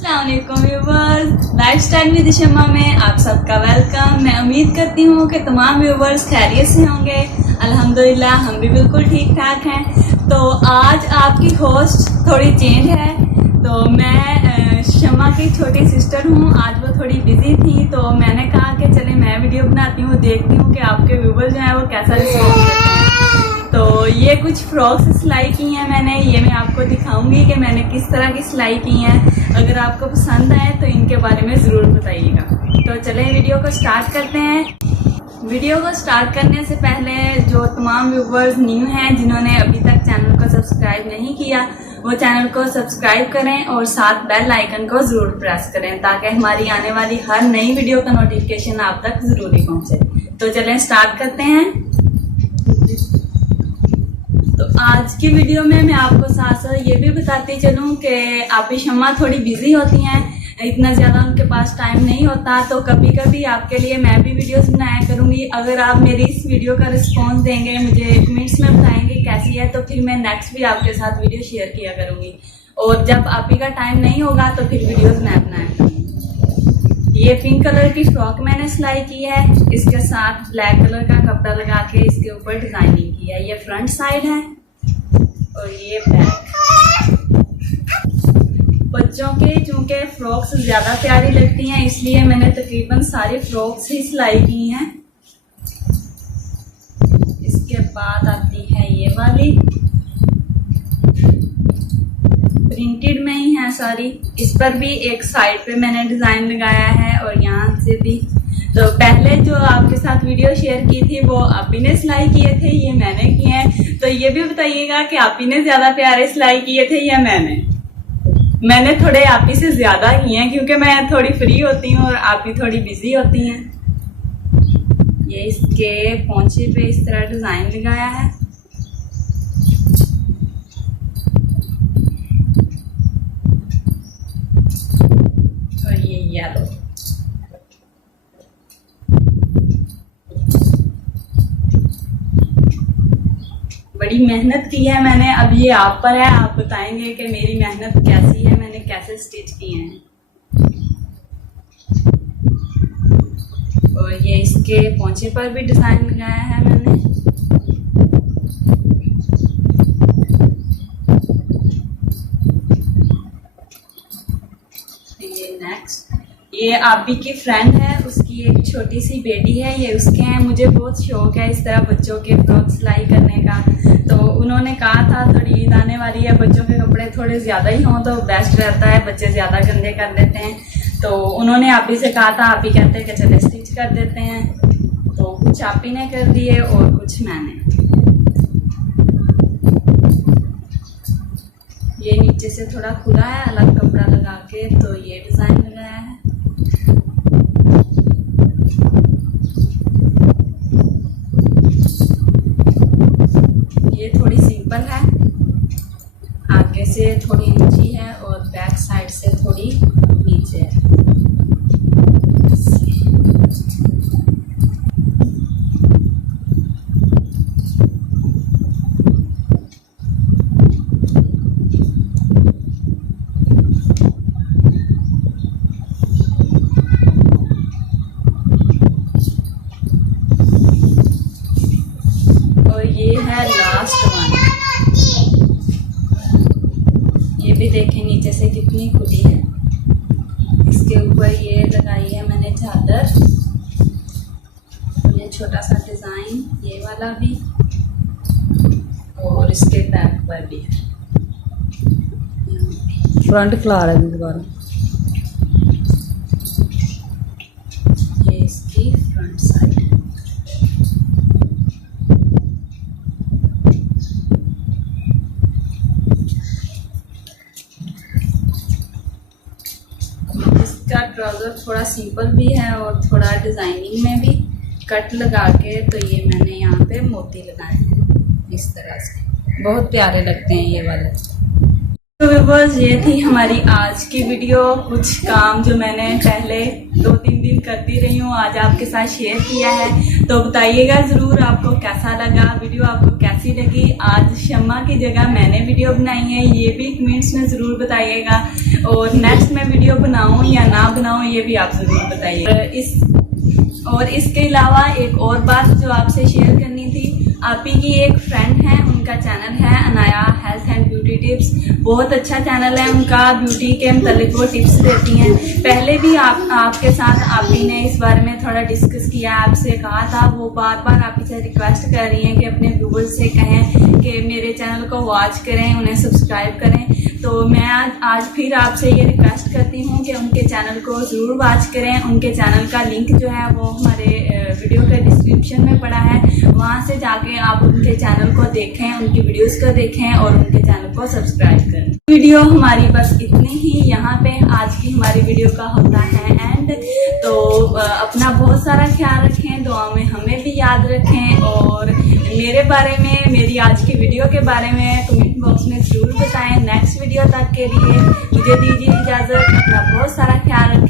अस्सलाम वालेकुम viewers, lifestyle with शम्मा में आप सबका वेलकम। मैं उम्मीद करती हूँ कि तमाम व्यूवर्स खैरियत से होंगे। अल्हम्दुलिल्लाह हम भी बिल्कुल ठीक ठाक हैं। तो आज आपकी होस्ट थोड़ी चेंज है। तो मैं शम्मा की छोटी सिस्टर हूँ। आज वो थोड़ी बिजी थी तो मैंने कहा कि चले मैं वीडियो बनाती हूँ, देखती हूँ कि आपके व्यूवर्स जो हैं वो कैसा रिस्पॉन्स करते हैं। तो ये कुछ फ्रॉक्स सिलाई की हैं मैंने, ये मैं आपको दिखाऊंगी कि मैंने किस तरह की सिलाई की हैं। अगर आपको पसंद आए तो इनके बारे में ज़रूर बताइएगा। तो चलें वीडियो को स्टार्ट करते हैं। वीडियो को स्टार्ट करने से पहले जो तमाम व्यूवर्स न्यू हैं जिन्होंने अभी तक चैनल को सब्सक्राइब नहीं किया, वो चैनल को सब्सक्राइब करें और साथ बेल आइकन को ज़रूर प्रेस करें ताकि हमारी आने वाली हर नई वीडियो का नोटिफिकेशन आप तक ज़रूर ही पहुँचे। तो चलें स्टार्ट करते हैं। तो आज की वीडियो में मैं आपको साथ साथ ये भी बताती चलूँ कि आपकी शम्मा थोड़ी बिजी होती हैं, इतना ज़्यादा उनके पास टाइम नहीं होता। तो कभी कभी आपके लिए मैं भी वीडियोस बनाया करूँगी। अगर आप मेरी इस वीडियो का रिस्पॉन्स देंगे, मुझे कमेंट्स में बताएंगे कैसी है, तो फिर मैं नेक्स्ट भी आपके साथ वीडियो शेयर किया करूँगी। और जब आप ही का टाइम नहीं होगा तो फिर वीडियोज़ मैं बनाया करूँगी। ये पिंक कलर की फ्रॉक मैंने सिलाई की है, इसके साथ ब्लैक कलर का कपड़ा लगा के इसके ऊपर डिजाइनिंग की है। ये फ्रंट साइड है और ये बैक। बच्चों के चूंकि फ्रॉक्स ज्यादा प्यारी लगती हैं इसलिए मैंने तकरीबन सारी फ्रॉक्स ही सिलाई की हैं। इसके बाद आती है ये वाली, प्रिंटेड में ही है सारी। इस पर भी एक साइड पे मैंने डिजाइन लगाया है और यहाँ से भी। तो पहले जो आपके साथ वीडियो शेयर की थी वो आप ही ने सिलाई किए थे, ये मैंने किए हैं। तो ये भी बताइएगा कि आप ही ने ज्यादा प्यारे सिलाई किए थे या मैंने थोड़े आप ही से ज्यादा किए हैं क्योंकि मैं थोड़ी फ्री होती हूँ और आप ही थोड़ी बिजी होती हैं। ये इसके पोंछे पे इस तरह डिजाइन लगाया है। और ये येलो, बड़ी मेहनत की है मैंने। अब ये आप पर है, आप बताएंगे कि मेरी मेहनत कैसी है, मैंने कैसे स्टिच किए हैं। और ये इसके पोंछे पर भी डिजाइन लगाया है मैंने। ये नेक्स्ट, ये आबी की फ्रेंड है, उसकी एक छोटी सी बेटी है, ये उसके हैं। मुझे बहुत शौक है इस तरह बच्चों के फ्रॉक सिलाई करने का। तो उन्होंने कहा था थोड़ी ईद आने वाली है, बच्चों के कपड़े थोड़े ज़्यादा ही हों तो बेस्ट रहता है, बच्चे ज़्यादा गंदे कर देते हैं। तो उन्होंने आप ही से कहा था, आप ही कहते हैं कि चले स्टिच कर देते हैं। तो कुछ आप ही ने कर दिए और कुछ मैंने। ये नीचे से थोड़ा खुला है, अलग कपड़ा लगा के तो ये डिज़ाइन लगाया है। ये थोड़ी सिंपल है, आगे से थोड़ी ऊंची है और बैक साइड से थोड़ी नीचे है। और ये है लास्ट वन। ये भी देखें नीचे से कितनी खुली है। इसके ऊपर ये लगाई है मैंने चादर, ये छोटा सा डिजाइन, ये वाला भी, और इसके बैक पर भी है। फ्रंट खिला रहा है दोबारा। ये इसकी फ्रंट साइड है। इसका ट्राउजर थोड़ा सिंपल भी है और थोड़ा डिजाइनिंग में भी कट लगा के, तो ये मैंने यहाँ पे मोती लगाए हैं इस तरह से। बहुत प्यारे लगते हैं ये वाले। तो व्यूअर्स, ये थी हमारी आज की वीडियो। कुछ काम जो मैंने पहले 2-3 दिन करती रही हूँ आज आपके साथ शेयर किया है। तो बताइएगा ज़रूर आपको कैसा लगा, वीडियो आपको कैसी लगी। आज शम्मा की जगह मैंने वीडियो बनाई है, ये भी कमेंट्स में ज़रूर बताइएगा। और नेक्स्ट मैं वीडियो बनाऊँ या ना बनाऊँ ये भी आप ज़रूर बताइएगा। और इसके अलावा एक और बात जो आपसे शेयर करनी थी, आप ही की एक फ्रेंड है, उनका चैनल है Anaya health and beauty tips. बहुत अच्छा चैनल है उनका, ब्यूटी के मतलब वो टिप्स देती हैं। पहले भी आपके साथ आप ही ने इस बारे में थोड़ा डिस्कस किया, आपसे कहा था। वो बार बार आप ही से रिक्वेस्ट कर रही हैं कि अपने व्यूअर्स से कहें कि मेरे चैनल को वॉच करें, उन्हें सब्सक्राइब करें। तो मैं आज फिर आपसे ये रिक्वेस्ट करती हूँ कि उनके चैनल को ज़रूर वॉच करें। उनके चैनल का लिंक जो है वो हमारे वीडियो के डिस्क्रिप्शन में पड़ा है, वहाँ से जाके आप उनके चैनल को देखें, उनकी वीडियोस को देखें और उनके चैनल को सब्सक्राइब करें। वीडियो हमारी बस इतनी ही यहाँ पे आज की हमारी वीडियो का होता है एंड। तो अपना बहुत सारा ख्याल रखें, दुआ में हमें भी याद रखें। और मेरे बारे में, मेरी आज की वीडियो के बारे में कमेंट बॉक्स में ज़रूर बताएं। नेक्स्ट वीडियो तक के लिए मुझे दीजिए इजाज़त, अपना बहुत सारा ख्याल रखें।